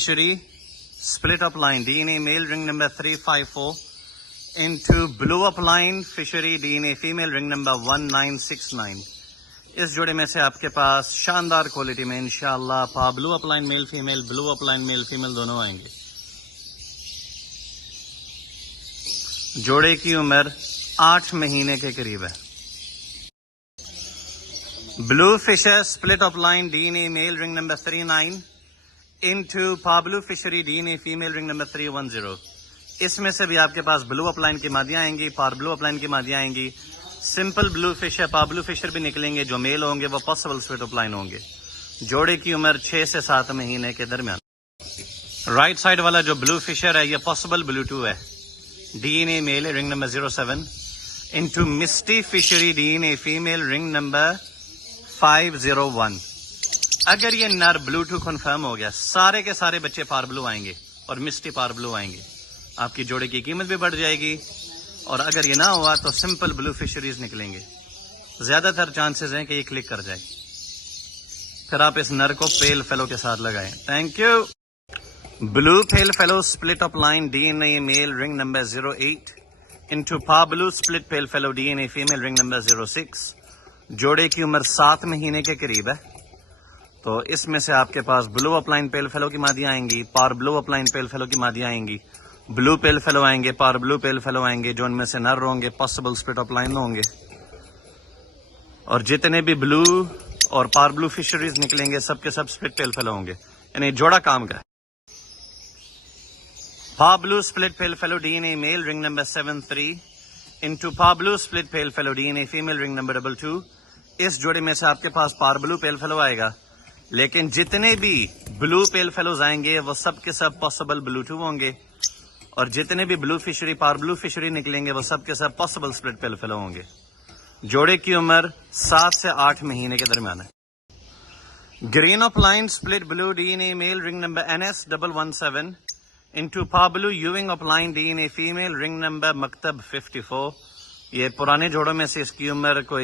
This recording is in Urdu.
Fishery split up line DNA male ring number 354 into blue up line fishery DNA female ring number 1969. اس جوڑے میں سے آپ کے پاس شاندار کوالٹی میں انشاءاللہ پا بلو اپ لائن میل فیمیل بلو اپ لائن میل فیمیل دونوں آئیں گے. جوڑے کی عمر 8 مہینے کے قریب ہے. Blue fischer split opaline D N A male ring number 39 into پا blue fischeri D N A female ring number 310. اس میں سے بھی آپ کے پاس بلو اپ لائن کی مادیاں آئیں گی, پار بلو اپ لائن کی مادیاں آئیں گی. سمپل بلو فشر پا بلو فشر بھی نکلیں گے. جو میل ہوں گے وہ پاسبل سپلٹ اپ لائن ہوں گے. جوڑے کی عمر 6 سے 7 مہینے کے درمیان. رائٹ سائڈ والا جو بلو فشر ہے یہ پاسبل بلو 2 ہے. D N A male ring number 07 into misty fischeri D N A female ring number 501. اگر یہ نر بلو 2 کنفرم ہو گیا, سارے کے سارے بچے پار بلو آئیں گے اور مسٹی پار بلو آئیں گے. آپ کی جوڑے کی قیمت بھی بڑھ جائے گی. اور اگر یہ نہ ہوا تو سمپل بلو فشریز نکلیں گے. زیادہ تر چانسز ہیں کہ یہ کلک کر جائے. پھر آپ اس نر کو پیل فیلو کے ساتھ لگائیں. Thank you. Blue pale fallow split opaline D N A male ring number 08 into پا blue split pale fallow D N A female ring number 06. جوڑے کی عمر 7 مہینے کے قریب ہے. تو اس میں سے آپ کے پاس بلو اپ لائن پیل فیلو کی مادیاں آئیں گی, پار بلو اپ لائن پیل فیلو کی مادیاں آئیں گی, بلو پیل فیلو آئیں گے, پار بلو پیل فیلو آئیں گے. جو ان میں سے نر ہوں گے پاسبل سپلٹ اپ لائن ہوں گے. اور جتنے بھی بلو اور پار بلو فشریز نکلیں گے سب کے سب سپلٹ پیل فیلو ہوں گے. یعنی جوڑا کام کا ہے. پا blue split pale fallow D N A male ring number 73 into پا blue split pale fallow D N A female ring number 22. اس جوڑے میں سے آپ کے پاس پار بلو پیل فیلو آئے گا. لیکن جتنے بھی بلو پیل فیلوز آئیں گے وہ سب کے سب پاسبل بلو 2 ہوں گے. اور جتنے بھی بلو فشری پار بلو فشری نکلیں گے وہ سب کے سب پاسبل سپلٹ پیل فیلو ہوں گے. جوڑے کی عمر 7 سے 8 مہینے کے درمیان ہے. Green opaline split blue D N A male ring number NS117 into پا بلو یوونگ opaline D N A female ring number مکتب 54. یہ پرانے جوڑوں میں سے اس کی عمر کوئی